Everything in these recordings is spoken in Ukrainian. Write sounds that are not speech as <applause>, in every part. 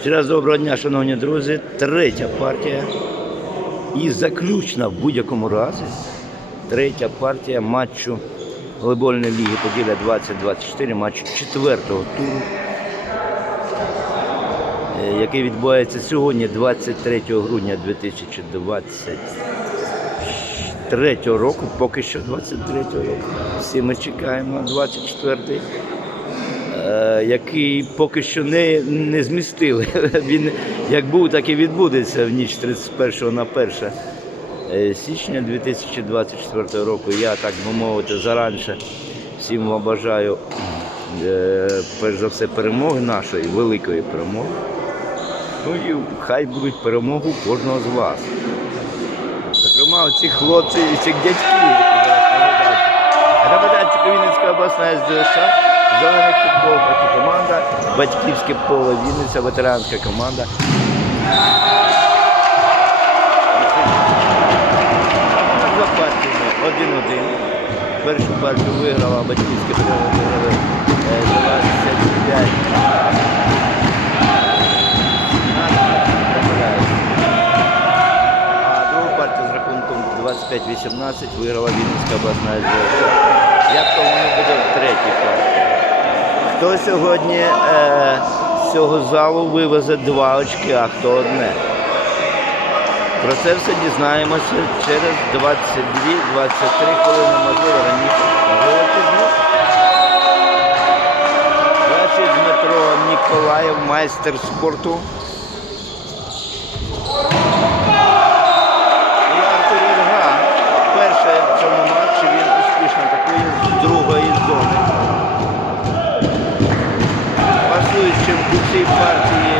Ще раз доброго дня, шановні друзі. Третя партія і заключна в будь-якому разі. Третя партія матчу волейбольної ліги Поділля 2024, матчу четвертого туру, е, який відбувається сьогодні, 23 грудня 2023 року, поки що 23 року. Всі ми чекаємо 24-й. Е, який поки що не, не змістили. <laughs> Він як був, так і відбудеться в ніч 31 на 1 е, січня 2024 року. Я так би мовити заранше всім вам бажаю е, перш за все перемоги нашої, великої перемоги. Ну і хай будуть перемоги у кожного з вас. Зокрема, цих хлопців і цих дядьків. Вінницька обласна СДШ, зелений футбол, команда, батьківське поле Вінниця, ветеранська команда. За партіями 1-1. Першу партію виграла батьківське поле виграли е, 25. А другу партію з рахунком 25-18 виграла Вінницька обласна СДС. Як то воно буде в третій партії? Хто сьогодні е, з цього залу вивезе два очки, а хто одне? Про це все дізнаємося через 22-23 хвилини, можливо, раніше. Бачить Дмитро Ніколаєв, майстер спорту. Партії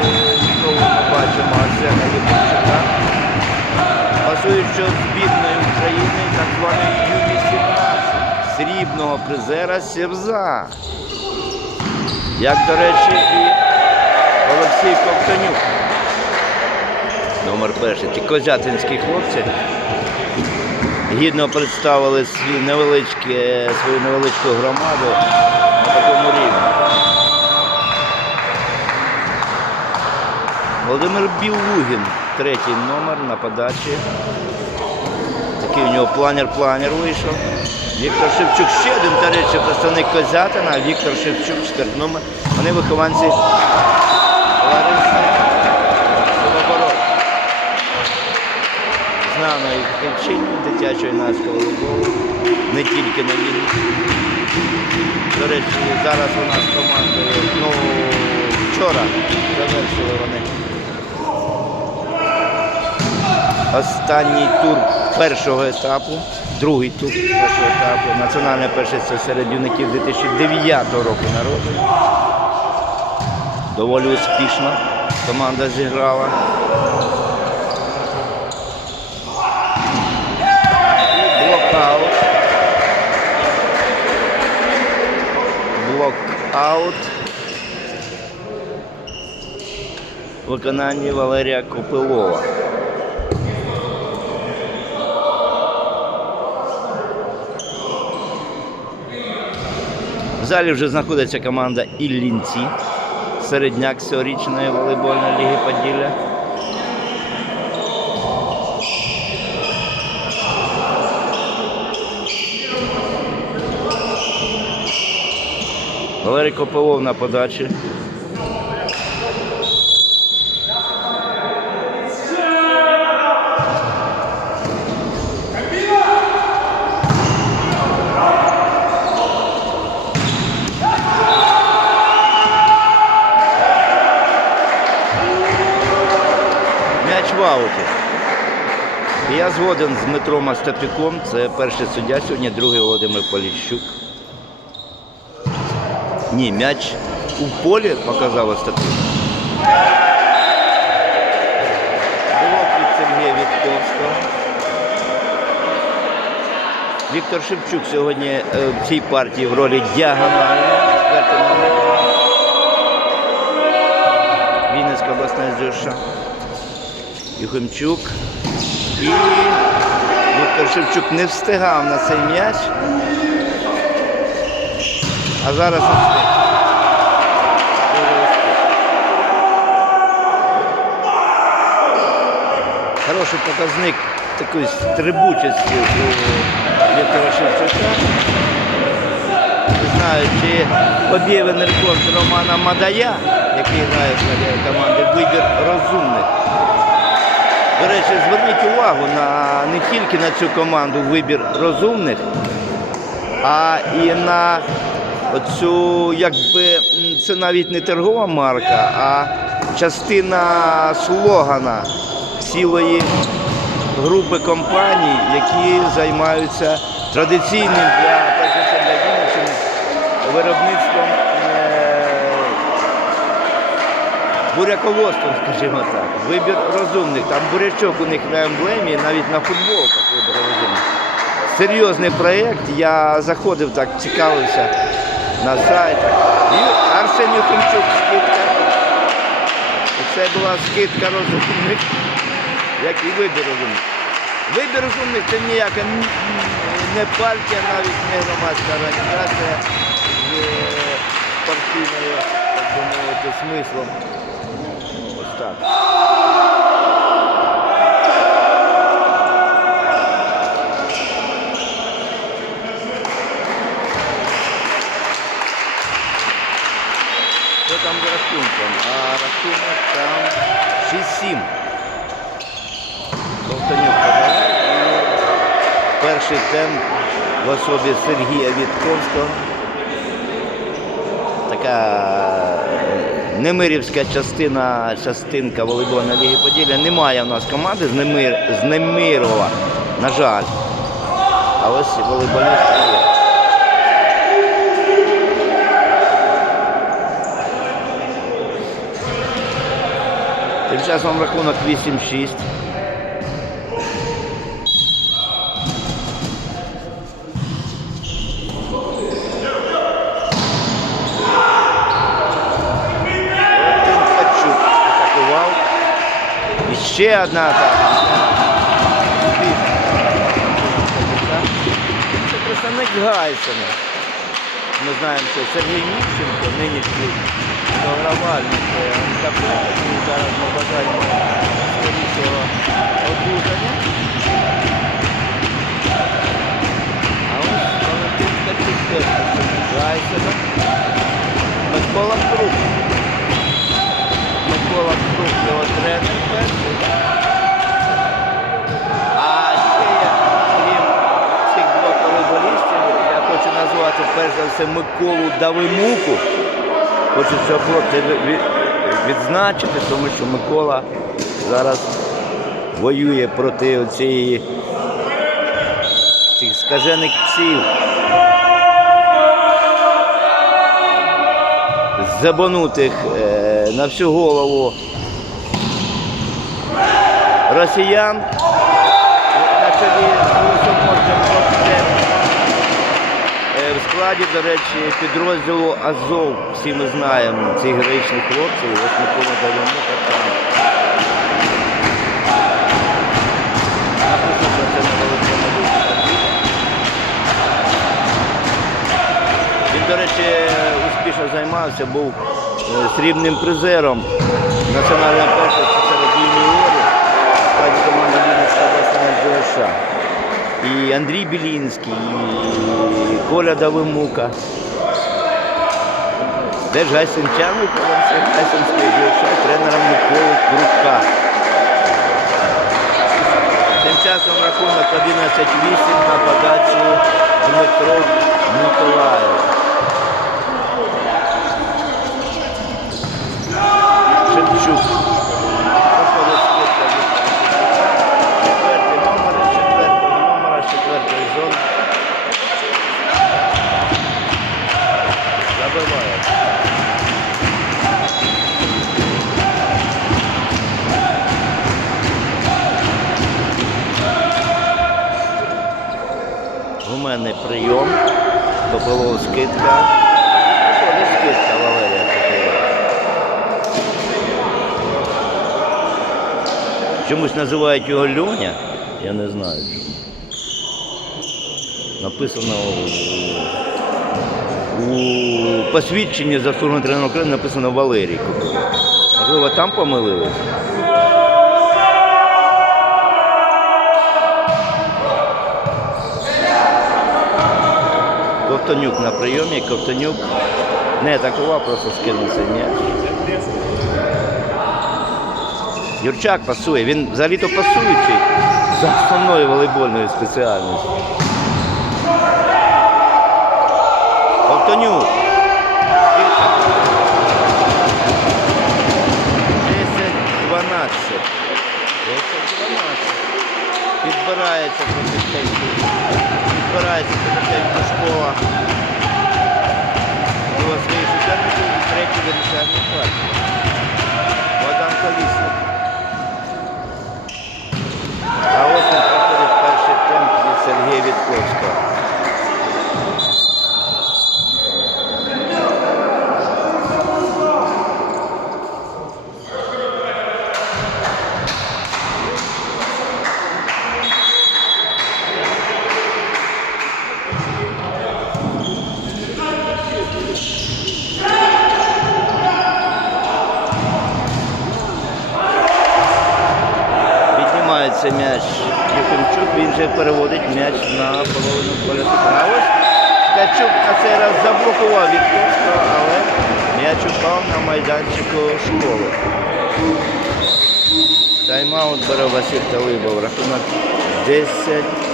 знову ми бачимо Арсена Євчука. Пасуючи збірної України так званої Ю-18 срібного призера Сєвза. Як, до речі, і Олексій Ковтонюк. Номер перший. Ті козятинські хлопці гідно представили свій невеличке, свою невеличку громаду на такому рівні. Володимир Білугін, третій номер на подачі. Такий у нього планер-планер вийшов. Віктор Шевчук ще один, до речі, представник Козятина, Віктор Шевчук, четвертий номер. Вони вихованці Лариси Солобород. Знаної вчині дитячої наського волейболу, не тільки на війні. До речі, зараз у нас командою, ну, вчора завершили вони останній тур першого етапу, другий тур першого етапу, національне першинство серед юнаків 2009 року народження. Доволі успішно команда зіграла. Блокаут. Блокаут. В виконанні Валерія Копилова. Залі вже знаходиться команда Іллінці, середняк цьогорічної волейбольної ліги Поділля. Валерій Копилов на подачі. М'яч в ауті. І Я згоден з Дмитром Остапюком. Це перший суддя сьогодні, другий Володимир Поліщук. Ні, м'яч у полі показав Остапюк. Блок від Сергія Вітковського. Віктор Шевчук сьогодні е, в цій партії в ролі діагонального. Вінницька обласна ЗЮШ. Юхимчук. І ну, Віктор Шевчук не встигав на цей м'яч. А зараз встиг. Хороший показник такої стрибучості у Віктора Шевчука. Не знаю, чи об'явлений рекорд Романа Мадая, який грає для команди, вибір розумний. До речі, зверніть увагу на не тільки на цю команду вибір розумних, а і на цю, якби це навіть не торгова марка, а частина слогана цілої групи компаній, які займаються традиційним для для виробництвом буряководством, скажімо так. Вибір розумних. Там бурячок у них на емблемі, навіть на футболках вибір розумних. Серйозний проєкт. Я заходив так, цікавився на сайтах. І Арсен Юхимчук скидка. Це була скидка розумних, як і вибір розумних. Вибір розумних це ніяка не партія, навіть не громадська організація би мовити, смислом. Ось так. Що там з рахунком? А рахунок там 6-7. Ковтанюк подає. І Перший темп в особі Сергія Вітковського. Така е, немирівська частина, частинка волейбольної ліги Поділля. Немає в нас команди з, Немир, з Немирова, на жаль. А ось волейболісти є. Тим часом рахунок 8-6. Один Ткачук атакував. І ще одна атака. Це представник Гайсена. Ми знаємо, що Сергій Міщенко, нинішній програвальник МКП, який зараз ми бажаємо скорішого одужання. А ось Валентин Ткачук теж Гайсена. Микола Круг. Микола Круг тренер хочу назвати перш за все Миколу Давимуку. Хочу цього хлопця ві- ві- відзначити, тому що Микола зараз воює проти цієї цих скажених псів. Забанутих е, на всю голову. Росіян. Е, В складі, до речі, підрозділу Азов, всі ми знаємо, ці героїчні хлопці, і ось Микола Давлянука там. Він, до речі, успішно займався, був е, срібним призером національного першості серед юніорів в складі команди Вінницька обласного. І Андрій Білінський, і Коля Давимука. Теж Гайсенчан виконався Гайсенський ДШ тренером Миколи Крука. Тим часом рахунок 11-8 на подачу Дмитро Миколаєв. Від четвертий номер. Забиває. Гуменний прийом. Попилов скидка. Чомусь називають його Льоня, я не знаю. Написано у посвідченні за сторону тренера України написано Валерій Кукуров. Можливо, там помилилися. Ковтонюк на прийомі, Ковтонюк не атакував, просто скинувся. Юрчак пасує. Він взагалі-то пасуючий за основною волейбольною спеціальністю. Ковтонюк. 10-12. 10-12. Підбирається потихеньку. Підбирається потихеньку школа. До своїх суперників і третій вирішальний партій. Богдан Колісник. А ось він проходить перший темп від Сергія Вітковського. Піднімається м'яч Юхимчук, він вже переводить м'яч на половину поля суперника. А ось Ткачук на цей раз заблокував Вітковського, але м'яч упав на майданчику школи. Тайм-аут бере Василь Талибов. Рахунок 10-14.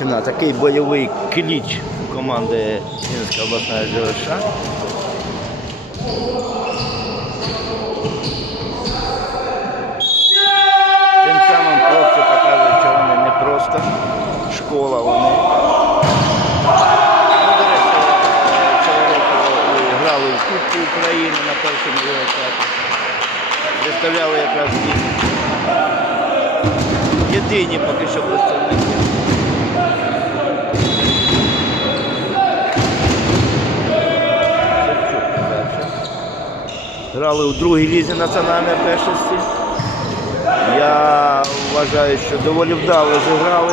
Вінниччина, такий бойовий кліч команди Вінницька обласна ЖВШ. Тим самим хлопці показують, що вони не просто школа, вони. Ну, е, грали в Кубку України на першому етапі. Виставляли якраз Вінницю. Єдині поки що представники. Грали у другій лізі національної першості. Я вважаю, що доволі вдало зіграли.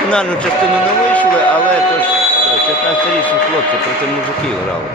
Фінальну частину 16-річні хлопці проти мужиків грали.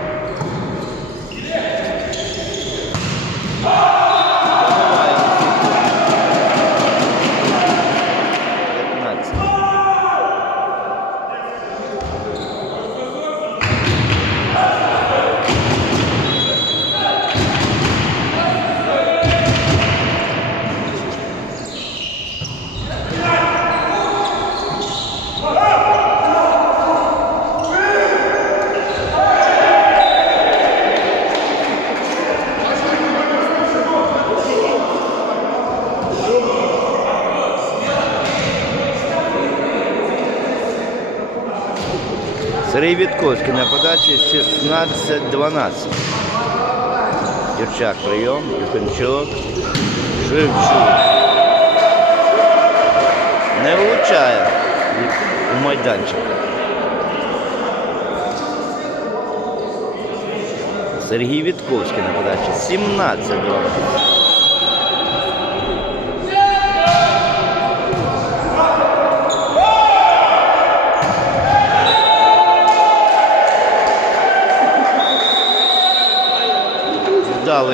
Сергій Вітковський на подачі 16-12. Юрчак прийом, Юхимчук, Шевчук. Не влучає у майданчик. Сергій Вітковський на подачі 17-12.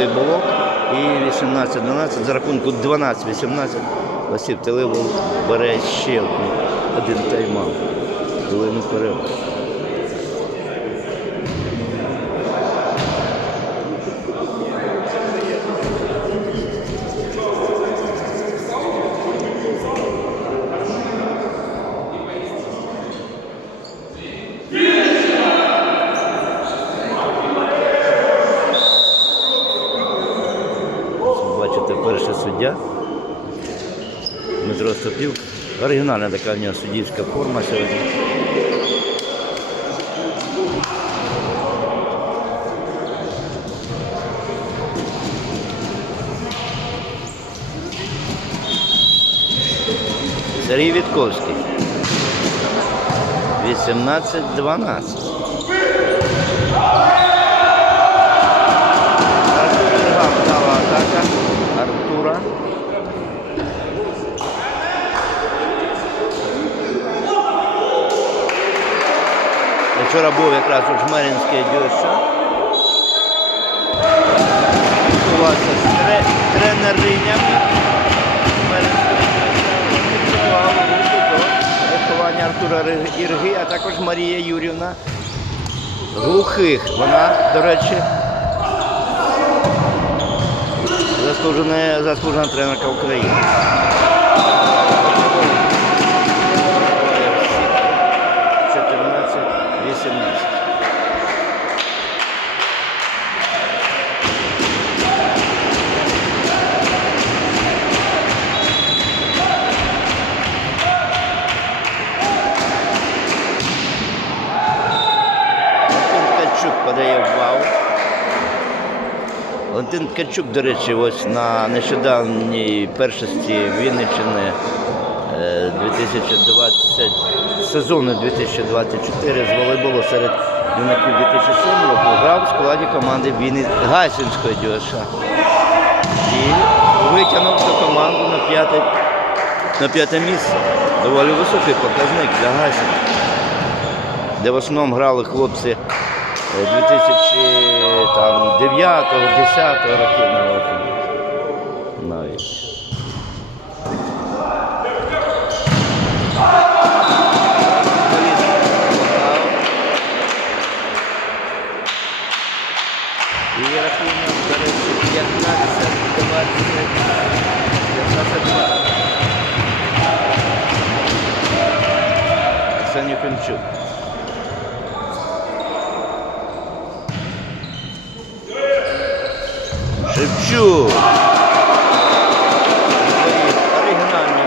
Блок і 18-12 за рахунку 12-18 Василь Телибов бере ще один тайм-аут. Хвилину перерву. оригінальна така в нього суддівська форма сьогодні. Сергій Вітковський. 18-12. Вчора був якраз у Жмеринській дюша. Спілкувався з тре- тренеринями виховання Артура Ірги, а також Марія Юрівна Глухих. Вона, до речі, заслужена, заслужена тренерка України. Ткачук, до речі, ось на нещодавній першості Вінниччини е, 2020 сезону 2024 з волейболу серед юнаків 2007 року грав в складі команди Вінниць Гасінської ДЮСШ. І витягнув цю команду на п'яте на п'яте місце. Доволі високий показник для Гасінь, де в основному грали хлопці е, 2000. 9-го, 10-го років народження. Навіть. І рахунок, до 15. Шевчук. Оригінальні.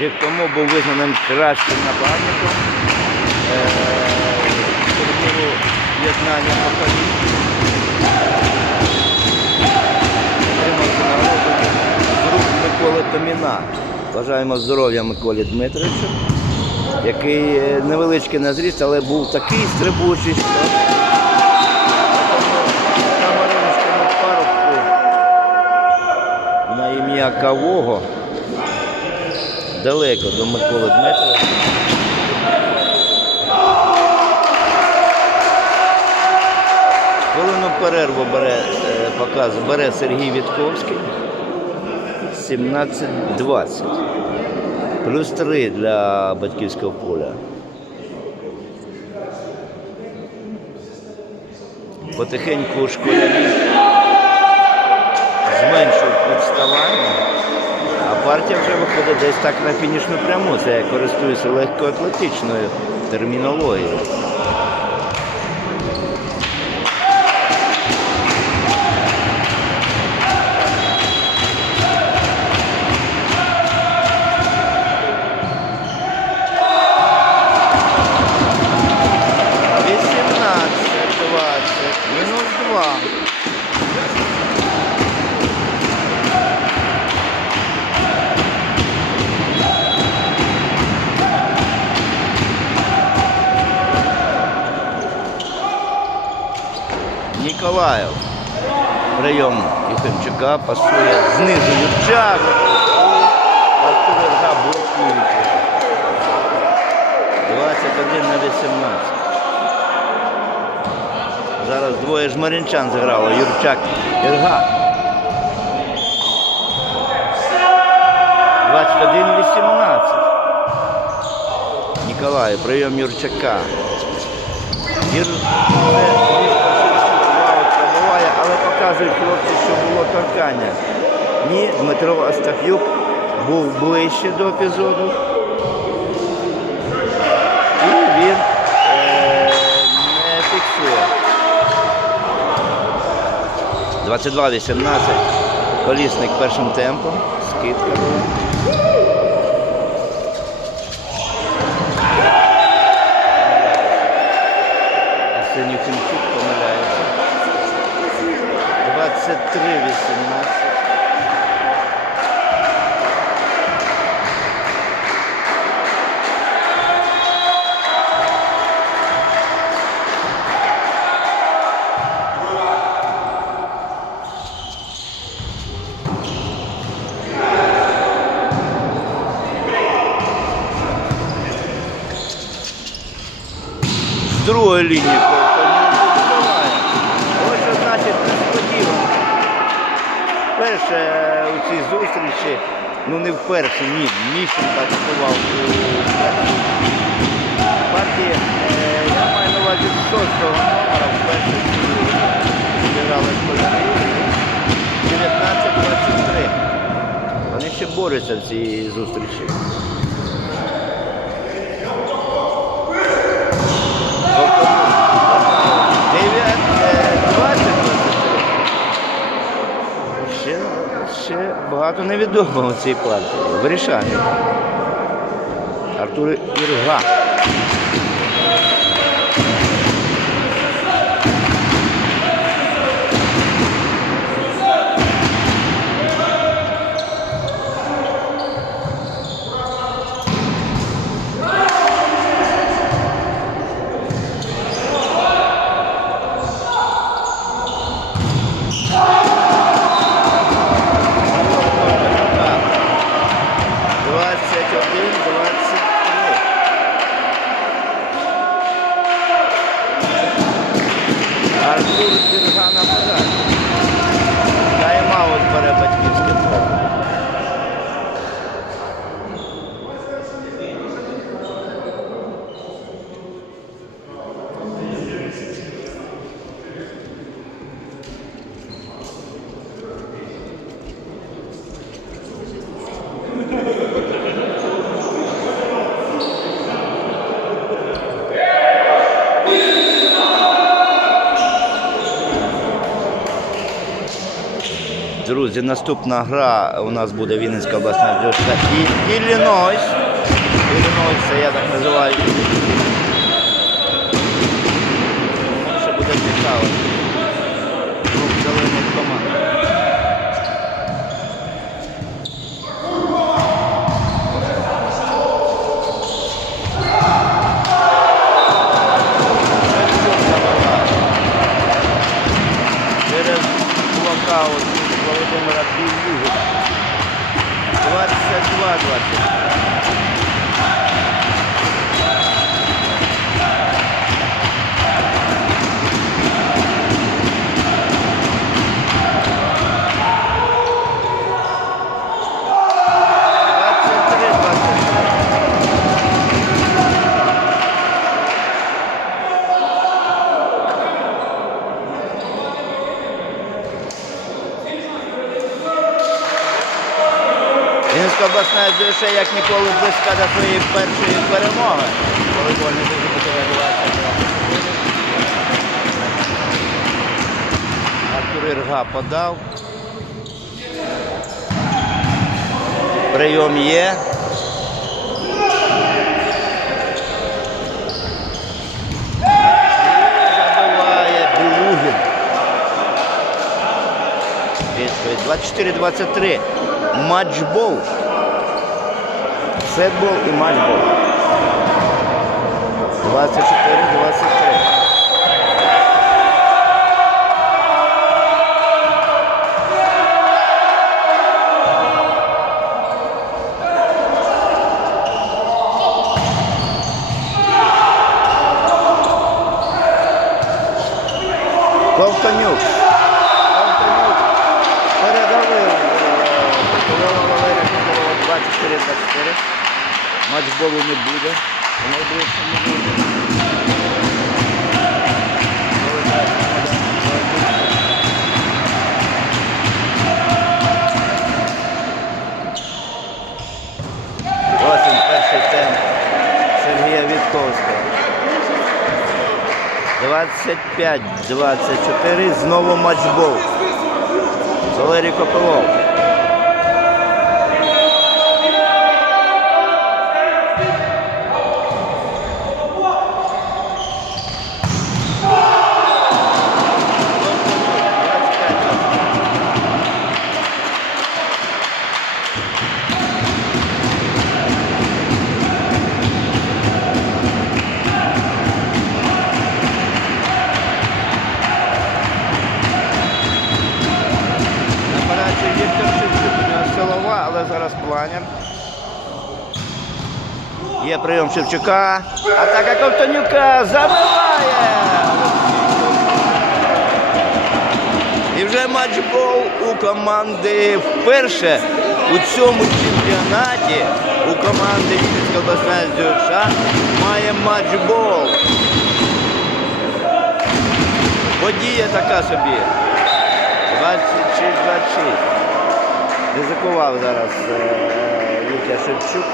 Рік тому був визнаним кращим нападником е, єднання поколінь. Отримався нагороду з рук Миколи Томіна. Бажаємо здоров'я Миколі Дмитровичу який е, невеличкий на зріст, але був такий стрибучий, що на Маринському парубку на ім'я Кавого далеко до Миколи Дмитровича. Хвилину перерву бере, е, показ, бере Сергій Вітковський. 17-20. Плюс 3 для батьківського поля. Потихеньку школярі зменшують відставання, а партія вже виходить десь так на фінішну пряму. Це я користуюся легкоатлетичною термінологією. Пасує знизу Юрчак. Артур Ірга блокує. 21 на 18. Зараз двоє жмаринчан зіграло. Юрчак Ірга. 21-18. Ніколай, прийом Юрчака. Юр... Показують хлопці, що було торкання. Ні, Дмитро Остап'юк був ближче до епізоду. І він е, не фіксує. 22-18. Колісник першим темпом. Скидка. 3.18. Другая линия. Зустрічі, ну не вперше, ні, Міщенка атакував у партії. Е, Я маю на увазі з шостого номера вперше зіграли школярі. 19-23. Вони ще борються в цій зустрічі. Дев'ять, е, 20, 23. Ще, ще багато невідомого в цій партії. Вирішає. Артур Ірга. Двадцять один, двадцять три. Артур Ірга нападає. Тайм-аут бере батьківське поле. Друзі, наступна гра у нас буде Вінницька обласна дошка і Іллінойс. Іллінойс, це я так називаю. Ще буде цікаво. Двох зелених Agora, Duarte. Як ніколи близька до своєї першої перемоги. Волейбольний дуже буде Артур Ірга подав. Прийом є. Забиває Білугін. Відповідь 24-23. Матчбол. Сетбол і матчбол. 24-23. Ковтонюк. Ковтонюк передавив Ковала Валерія Федорова 24-24. Болу не буде. Найближчому буде. Ось він перший темп Сергія Вітковського. 25-24. Знову матчбол. Валерій Копилов. Прийом Шевчука. Атака Ковтонюка. Забиває! забиває! І вже матчбол у команди вперше у цьому чемпіонаті у команди Вінницька обласна ЗЮШ має матчбол. Подія така собі. 26-26. Ризикував зараз е, Вітя Шевчук.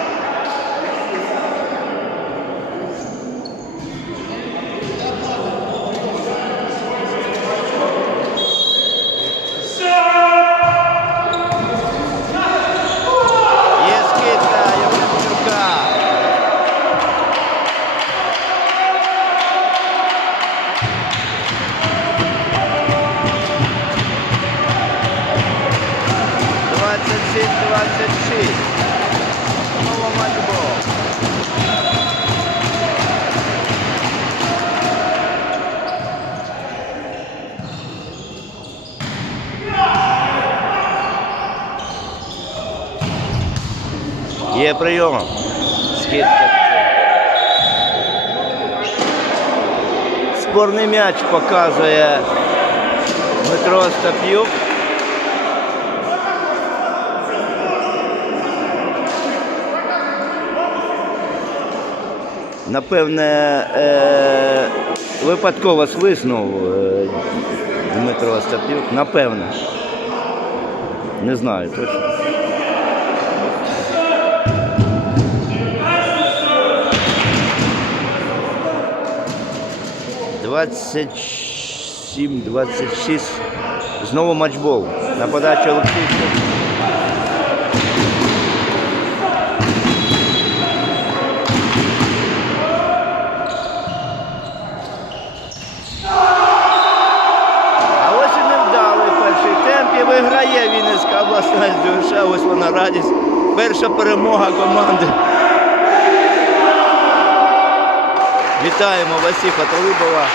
Є прийом. Скидка. Спорний м'яч показує Дмитро Остап'юк. Напевне, е- випадково свиснув е- Дмитро Остап'юк. Напевне. Не знаю точно. Двадцять сім, двадцять шість. Знову матчбол. На подачу Олексійського. А ось і невдалий перший темп і виграє Вінницька обласна ЗЮШ. Ось вона радість. Перша перемога команди. Вітаємо Васиха Толибова,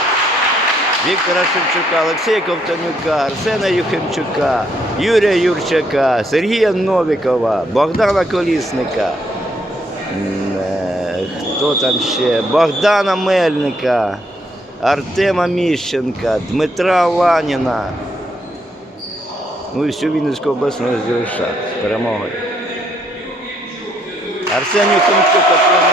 Віктора Шевчука, Олексія Ковтонюка, Арсена Юхимчука, Юрія Юрчака, Сергія Новікова, Богдана Колісника. Е, Хто там ще? Богдана Мельника, Артема Міщенка, Дмитра Ланіна. Ну і всю Вінницьку обласну з перемогою. Арсен Юхимчук отримав